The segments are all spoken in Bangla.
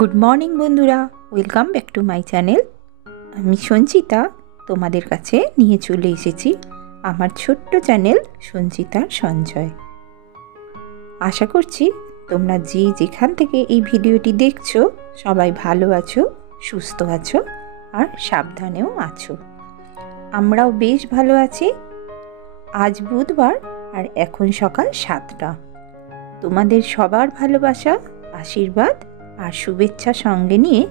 গুড মর্নিং বন্ধুরা, welcome back to my channel. আমি সঞ্চিতা তোমাদের কাছে নিয়ে চলে এসেছি আমার ছোট্ট চ্যানেল সঞ্চিতার সঞ্চয়। আশা করছি তোমরা যেখান থেকে এই ভিডিওটি দেখছো সবাই ভালো আছো, সুস্থ আছো আর সাবধানেও আছো। আমরাও বেশ ভালো আছি। আজ বুধবার আর এখন সকাল 7টা। তোমাদের সবার ভালোবাসা, আশীর্বাদ আর শুভেচ্ছা সঙ্গে নিয়ে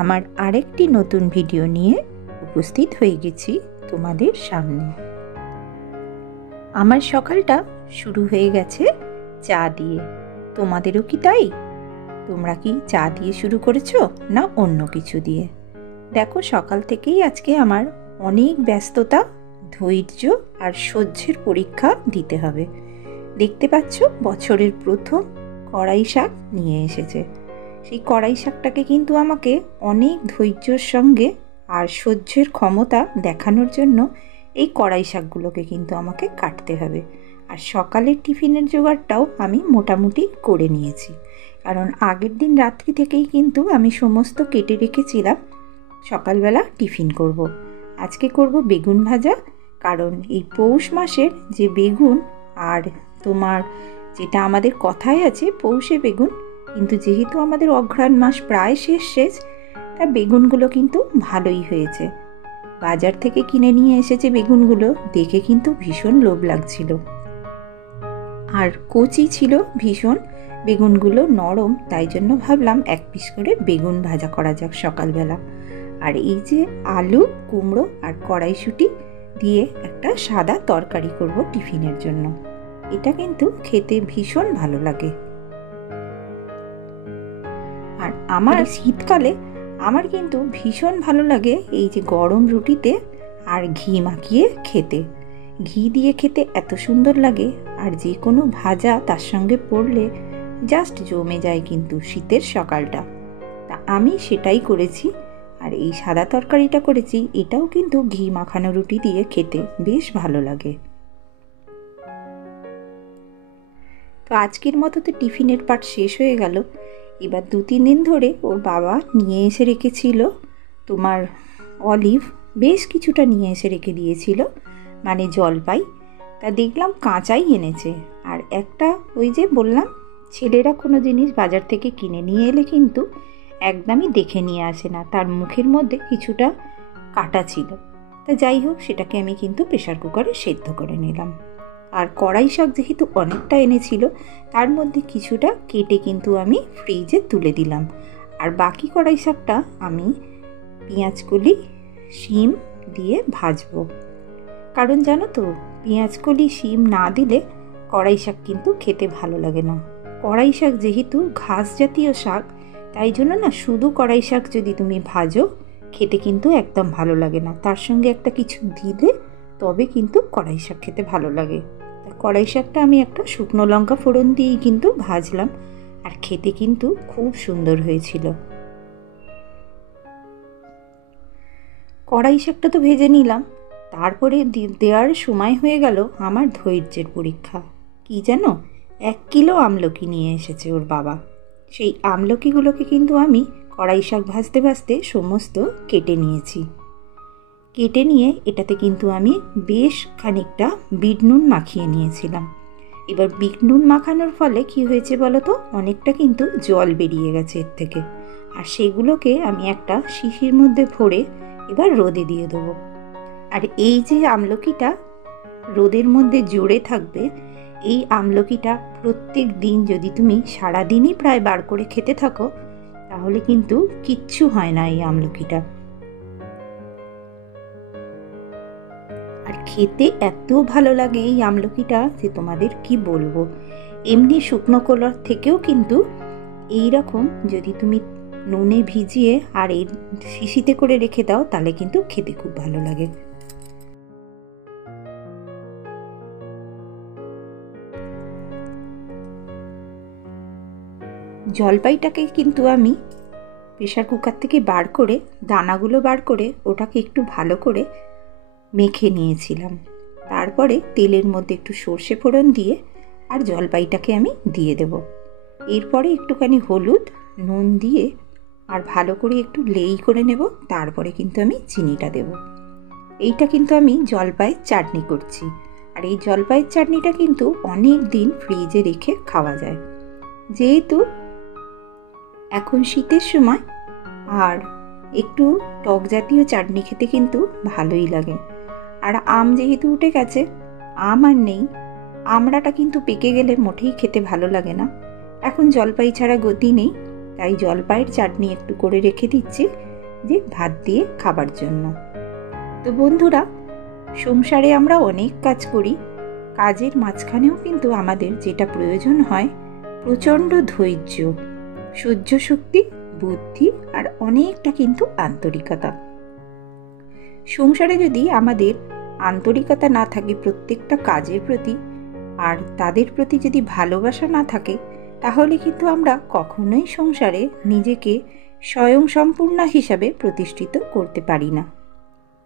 আমার আরেকটি নতুন ভিডিও নিয়ে উপস্থিত হয়ে গেছি তোমাদের সামনে। আমার সকালটা শুরু হয়ে গেছে চা দিয়ে। তোমাদেরও কি তাই? তোমরা কি চা দিয়ে শুরু করেছো না অন্য কিছু দিয়ে? দেখো, সকাল থেকেই আজকে আমার অনেক ব্যস্ততা, ধৈর্য আর সহ্যের পরীক্ষা দিতে হবে। দেখতে পাচ্ছ, বছরের প্রথম কড়াই শাক নিয়ে এসেছে। সেই কড়াই শাকটাকে কিন্তু আমাকে অনেক ধৈর্যের সঙ্গে আর সহ্যের ক্ষমতা দেখানোর জন্য এই কড়াই শাকগুলোকে কিন্তু আমাকে কাটতে হবে। আর সকালের টিফিনের জোগাড়টাও আমি মোটামুটি করে নিয়েছি, কারণ আগের দিন রাত্রি থেকেই কিন্তু আমি সমস্ত কেটে রেখেছিলাম সকালবেলা টিফিন করব। আজকে করব বেগুন ভাজা, কারণ এই পৌষ মাসের যে বেগুন, আর তোমার যেটা আমাদের কথায় আছে পৌষে বেগুন, কিন্তু যেহেতু আমাদের অঘ্রাণ মাস প্রায় শেষ, তা বেগুনগুলো কিন্তু ভালোই হয়েছে। বাজার থেকে কিনে নিয়ে এসেছে বেগুনগুলো, দেখে কিন্তু ভীষণ লোভ লাগছিল। আর কচি ছিল ভীষণ, বেগুনগুলো নরম, তাই জন্য ভাবলাম এক পিস করে বেগুন ভাজা করা যাক সকালবেলা। আর এই যে আলু, কুমড়ো আর কড়াইশুঁটি দিয়ে একটা সাদা তরকারি করব টিফিনের জন্য। এটা কিন্তু খেতে ভীষণ ভালো লাগে। আর আমার শীতকালে আমার কিন্তু ভীষণ ভালো লাগে এই যে গরম রুটিতে আর ঘি মাখিয়ে খেতে। ঘি দিয়ে খেতে এত সুন্দর লাগে, আর যে কোনো ভাজা তার সঙ্গে পড়লে জাস্ট জমে যায় কিন্তু শীতের সকালটা। তা আমি সেটাই করেছি, আর এই সাদা তরকারিটা করেছি। এটাও কিন্তু ঘি মাখানো রুটি দিয়ে খেতে বেশ ভালো লাগে। তো আজকের মতো তো টিফিনের পার্ট শেষ হয়ে গেল। এবার 2-3 দিন ধরে ওর বাবা নিয়ে এসে রেখেছিল তোমার অলিভ, বেশ কিছুটা নিয়ে এসে রেখে দিয়েছিল, মানে জলপাই। তা দেখলাম কাঁচাই এনেছে। আর একটা ওই যে বললাম, ছেলেরা কোনো জিনিস বাজার থেকে কিনে নিয়ে এলে কিন্তু একদমই দেখে নিয়ে আসে না, তার মুখের মধ্যে কিছুটা কাটা ছিল। তা যাই হোক, সেটাকে আমি কিন্তু প্রেসার কুকারে সেদ্ধ করে নিলাম। আর কড়াই শাক যেহেতু অনেকটা এনেছিল, তার মধ্যে কিছুটা কেটে কিন্তু আমি ফ্রিজে তুলে দিলাম। আর বাকি কড়াই শাকটা আমি পেঁয়াজকলি, শিম দিয়ে ভাজবো। কারণ জানো তো, পেঁয়াজকলি, শিম না দিলে কড়াই শাক কিন্তু খেতে ভালো লাগে না। কড়াই শাক যেহেতু ঘাস জাতীয় শাক, তাই জন্য না শুধু কড়াই শাক যদি তুমি ভাজো, খেতে কিন্তু একদম ভালো লাগে না। তার সঙ্গে একটা কিছু দিলে তবে কিন্তু কড়াই শাক খেতে ভালো লাগে। কড়াই শাকটা আমি একটা শুকনো লঙ্কা ফোড়ন দিয়েই কিন্তু ভাজলাম, আর খেতে কিন্তু খুব সুন্দর হয়েছিল। কড়াই শাকটা তো ভেজে নিলাম, তারপরে দেওয়ার সময় হয়ে গেল আমার ধৈর্যের পরীক্ষা। কি জানো, 1 কিলো আমলকি নিয়ে এসেছে ওর বাবা। সেই আমলকিগুলোকে কিন্তু আমি কড়াই শাক ভাজতে ভাজতে সমস্ত কেটে নিয়েছি। কেটে নিয়ে এটাতে কিন্তু আমি বেশ খানিকটা বিট নুন মাখিয়ে নিয়েছিলাম। এবার বিট নুন মাখানোর ফলে কি হয়েছে বলো তো, অনেকটা কিন্তু জল বেরিয়ে গেছে এর থেকে। আর সেগুলোকে আমি একটা শিশির মধ্যে ভরে এবার রোদে দিয়ে দেবো। আর এই যে আমলকিটা রোদের মধ্যে জড়ে থাকবে, এই আমলকিটা প্রত্যেক দিন যদি তুমি সারাদিনই প্রায় বার করে খেতে থাকো, তাহলে কিন্তু কিচ্ছু হয় না এই আমলকিটা। আর খেতে এত ভালো লাগে এই আমলকিটা যে তোমাদের কি বলবো। এমনি শুকনো কলার থেকেও কিন্তু এই রকম যদি তুমি নুনে ভিজিয়ে আর এই শিশিতে করে রেখে দাও, তাহলে কিন্তু খেতে খুব ভালো লাগে। জলপাইটাকে কিন্তু আমি প্রেসার কুকার থেকে বার করে, দানাগুলো বার করে ওটাকে একটু ভালো করে মেখে নিয়েছিলাম। তারপরে তেলের মধ্যে একটু সর্ষে ফোড়ন দিয়ে আর জলপাইটাকে আমি দিয়ে দেব। এরপরে একটুখানি হলুদ, নুন দিয়ে আর ভালো করে একটু লেই করে নেব, তারপরে কিন্তু আমি চিনিটা দেব। এইটা কিন্তু আমি জলপাইয়ের চাটনি করছি, আর এই জলপাইয়ের চাটনিটা কিন্তু অনেক দিন ফ্রিজে রেখে খাওয়া যায়। যেহেতু এখন শীতের সময় আর একটু টক জাতীয় চাটনি খেতে কিন্তু ভালোই লাগে। আর আম যেহেতু উঠে গেছে, আম আর নেই, আমড়াটা কিন্তু পেকে গেলে মোটেই খেতে ভালো লাগে না। এখন জলপাই ছাড়া গতি নেই, তাই জলপাইয়ের চাটনি একটু করে রেখে দিচ্ছি যে ভাত দিয়ে খাবার জন্য। তো বন্ধুরা, সংসারে আমরা অনেক কাজ করি, কাজের মাঝখানেও কিন্তু আমাদের যেটা প্রয়োজন হয় প্রচণ্ড ধৈর্য, সহ্য শক্তি, বুদ্ধি আর অনেকটা কিন্তু আন্তরিকতা। সংসারে যদি আমাদের আন্তরিকতা না থাকে প্রত্যেকটা কাজের প্রতি, আর তাদের প্রতি যদি ভালোবাসা না থাকে, তাহলে কিন্তু আমরা কখনোই সংসারে নিজেকে স্বয়ংসম্পূর্ণ হিসাবে প্রতিষ্ঠিত করতে পারি না।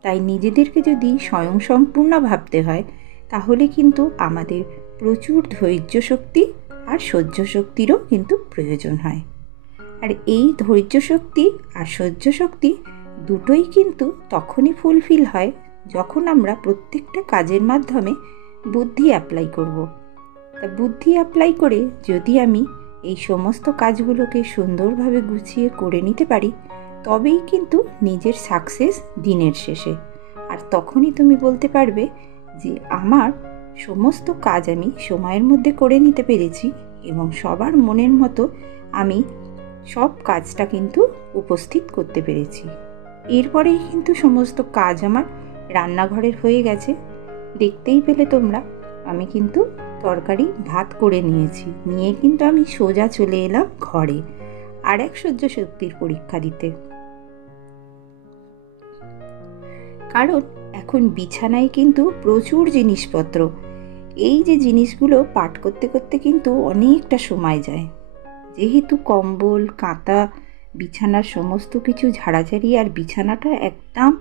তাই নিজেদেরকে যদি স্বয়ংসম্পূর্ণ ভাবতে হয়, তাহলে কিন্তু আমাদের প্রচুর ধৈর্য শক্তি আর সহ্য শক্তিরও কিন্তু প্রয়োজন হয়। আর এই ধৈর্য শক্তি আর সহ্য শক্তি দুটোই কিন্তু তখনই ফুলফিল হয় যখন আমরা প্রত্যেকটা কাজের মাধ্যমে বুদ্ধি অ্যাপ্লাই করব। তা বুদ্ধি অ্যাপ্লাই করে যদি আমি এই সমস্ত কাজগুলোকে সুন্দরভাবে গুছিয়ে করে নিতে পারি, তবেই কিন্তু নিজের সাকসেস দিনের শেষে। আর তখনই তুমি বলতে পারবে যে আমার সমস্ত কাজ আমি সময়ের মধ্যে করে নিতে পেরেছি এবং সবার মনের মতো আমি সব কাজটা কিন্তু উপস্থিত করতে পেরেছি। এরপরেই কিন্তু সমস্ত কাজ আমার রান্নাঘরের হয়ে গেছে। দেখতেই পেলে তোমরা, আমি কিন্তু তরকারি ভাত করে নিয়েছি, নিয়ে কিন্তু আমি সোজা চলে এলাম ঘরে আর এক সহ্য শক্তির পরীক্ষা দিতে। কারণ এখন বিছানায় কিন্তু প্রচুর জিনিসপত্র, এই যে জিনিসগুলো পাট করতে করতে কিন্তু অনেকটা সময় যায়। যেহেতু কম্বল, কাঁথা, বিছানার সমস্ত কিছু ঝাড়াঝাড়ি, আর বিছানাটা একদম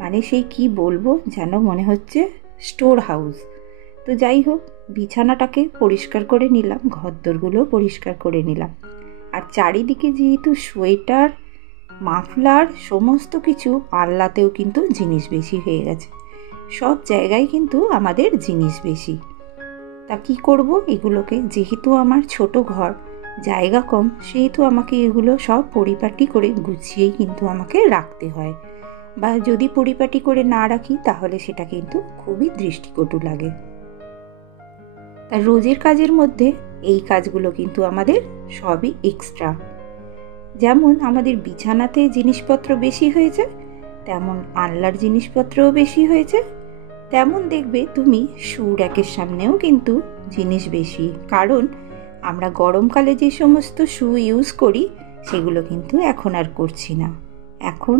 মানে সেই কি বলবো, যেন মনে হচ্ছে স্টোর হাউস। তো যাই হোক, বিছানাটাকে পরিষ্কার করে নিলাম, ঘরদোরগুলো পরিষ্কার করে নিলাম। আর চারিদিকে যেহেতু সোয়েটার, মাফলার সমস্ত কিছু, আল্লাতেও কিন্তু জিনিস বেশি হয়ে গেছে। সব জায়গায় কিন্তু আমাদের জিনিস বেশি। তা কি করব এগুলোকে? যেহেতু আমার ছোট ঘর, জায়গা কম, সেহেতু আমাকে এগুলো সব পরিপাটি করে গুছিয়েই কিন্তু আমাকে রাখতে হয়। বা যদি পরিপাটি করে না রাখি, তাহলে সেটা কিন্তু খুবই দৃষ্টিকটু লাগে। তার রোজের কাজের মধ্যে এই কাজগুলো কিন্তু আমাদের সবই এক্সট্রা। যেমন আমাদের বিছানাতে জিনিসপত্র বেশি হয়েছে, তেমন আনলার জিনিসপত্রও বেশি হয়েছে, তেমন দেখবে তুমি শু র্যাকের সামনেও কিন্তু জিনিস বেশি। কারণ আমরা গরমকালে যে সমস্ত শু ইউজ করি, সেগুলো কিন্তু এখন আর করছি না। এখন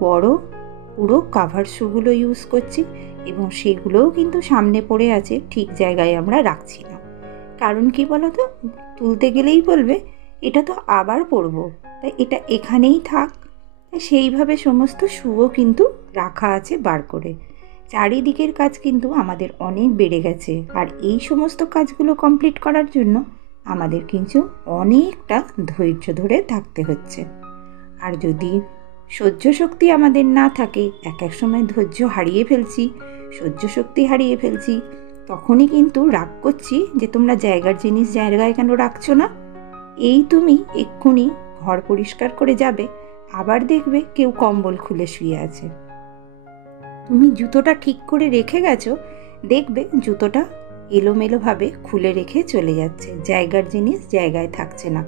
বড় পুরো কাভার শুগুলো ইউজ করছি, এবং সেগুলোও কিন্তু সামনে পড়ে আছে, ঠিক জায়গায় আমরা রাখছি না। কারণ কি বলতো, তুলতে গেলেই বলবে এটা তো আবার পরবো, তাই এটা এখানেই থাক। সেইভাবে সমস্ত শুও কিন্তু রাখা আছে বার করে। চারিদিকের কাজ কিন্তু আমাদের অনেক বেড়ে গেছে, আর এই সমস্ত কাজগুলো কমপ্লিট করার জন্য আমাদের কিন্তু অনেকটা ধৈর্য ধরে থাকতে হচ্ছে। আর যদি সহ্য শক্তি আমাদের না থাকে, এক এক সময় ধৈর্য হারিয়ে ফেলছি, সহ্য শক্তি হারিয়ে ফেলছি, তখনই কিন্তু রাগ করছি যে তোমরা জায়গার জিনিস জায়গায় কেন রাখছো না। এই তুমি এক্ষুনি ঘর পরিষ্কার করে যাবে, আবার দেখবে কেউ কম্বল খুলে শুয়ে আছে। তুমি জুতোটা ঠিক করে রেখে গেছো, দেখবে জুতোটা এলোমেলোভাবে খুলে রেখে চলে যাচ্ছে, জায়গার জিনিস জায়গায় থাকছে না।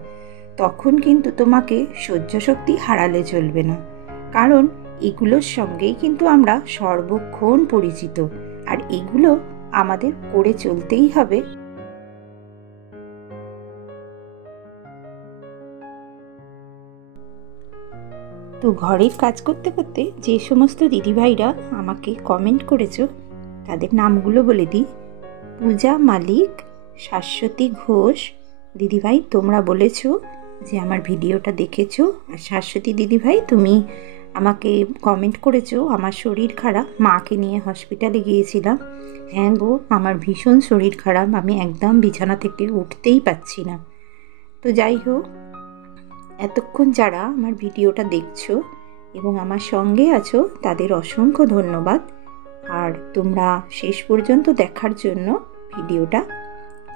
তখন কিন্তু তোমাকে সহ্য শক্তি হারালে চলবে না, কারণ এগুলোর সঙ্গেই কিন্তু আমরা সর্বক্ষণ পরিচিত, আর এগুলো আমাদের করে চলতেই হবে। তো ঘরের কাজ করতে করতে যে সমস্ত দিদিভাইরা আমাকে কমেন্ট করেছো, তাদের নামগুলো বলে দিই। পূজা মালিক, শাশ্বতী ঘোষ দিদিভাই, তোমরা বলেছো যে আমার ভিডিওটা দেখেছো। আর শাশ্বতী দিদিভাই, তুমি আমাকে কমেন্ট করেছো আমার শরীর খারাপ, মাকে নিয়ে হসপিটালে গিয়েছিলাম। হ্যাঁ গো, আমার ভীষণ শরীর খারাপ, আমি একদম বিছানা থেকে উঠতেই পারছি না। তো যাই হোক, এতক্ষণ যারা আমার ভিডিওটা দেখছো এবং আমার সঙ্গে আছো তাদের অসংখ্য ধন্যবাদ। আর তোমরা শেষ পর্যন্ত দেখার জন্য ভিডিওটা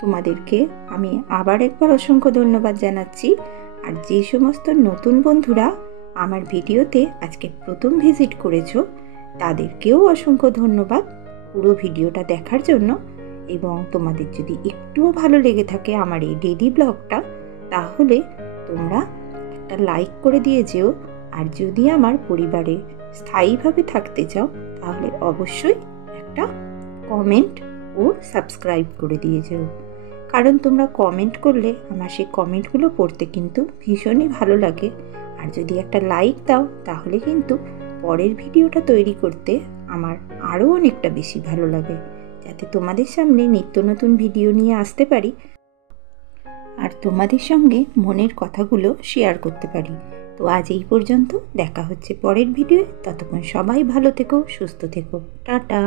তোমাদেরকে আমি আবার একবার অসংখ্য ধন্যবাদ জানাচ্ছি। আর যে সমস্ত নতুন বন্ধুরা আমার ভিডিওতে আজকে প্রথম ভিজিট করেছো তাদেরকেও অসংখ্য ধন্যবাদ পুরো ভিডিওটা দেখার জন্য। এবং তোমাদের যদি একটুও ভালো লেগে থাকে আমার এই ডেইলি ব্লগটা, তাহলে তোমরা একটা লাইক করে দিয়ে যেও। আর যদি আমার পরিবারে স্থায়ীভাবে থাকতে চাও তাহলে অবশ্যই একটা কমেন্ট ও সাবস্ক্রাইব করে দিয়ে যেও। কারণ তোমরা কমেন্ট করলে আমার সেই কমেন্টগুলো পড়তে কিন্তু ভীষণই ভালো লাগে। আর যদি একটা লাইক দাও তাহলে কিন্তু পরের ভিডিওটা তৈরি করতে আমার আরও অনেকটা বেশি ভালো লাগে, যাতে তোমাদের সামনে নিত্য নতুন ভিডিও নিয়ে আসতে পারি আর তোমাদের সঙ্গে মনের কথাগুলো শেয়ার করতে পারি। তো আজ এই পর্যন্ত, দেখা হচ্ছে পরের ভিডিওয়ে। ততক্ষণ সবাই ভালো থেকো, সুস্থ থেকো, টাটা।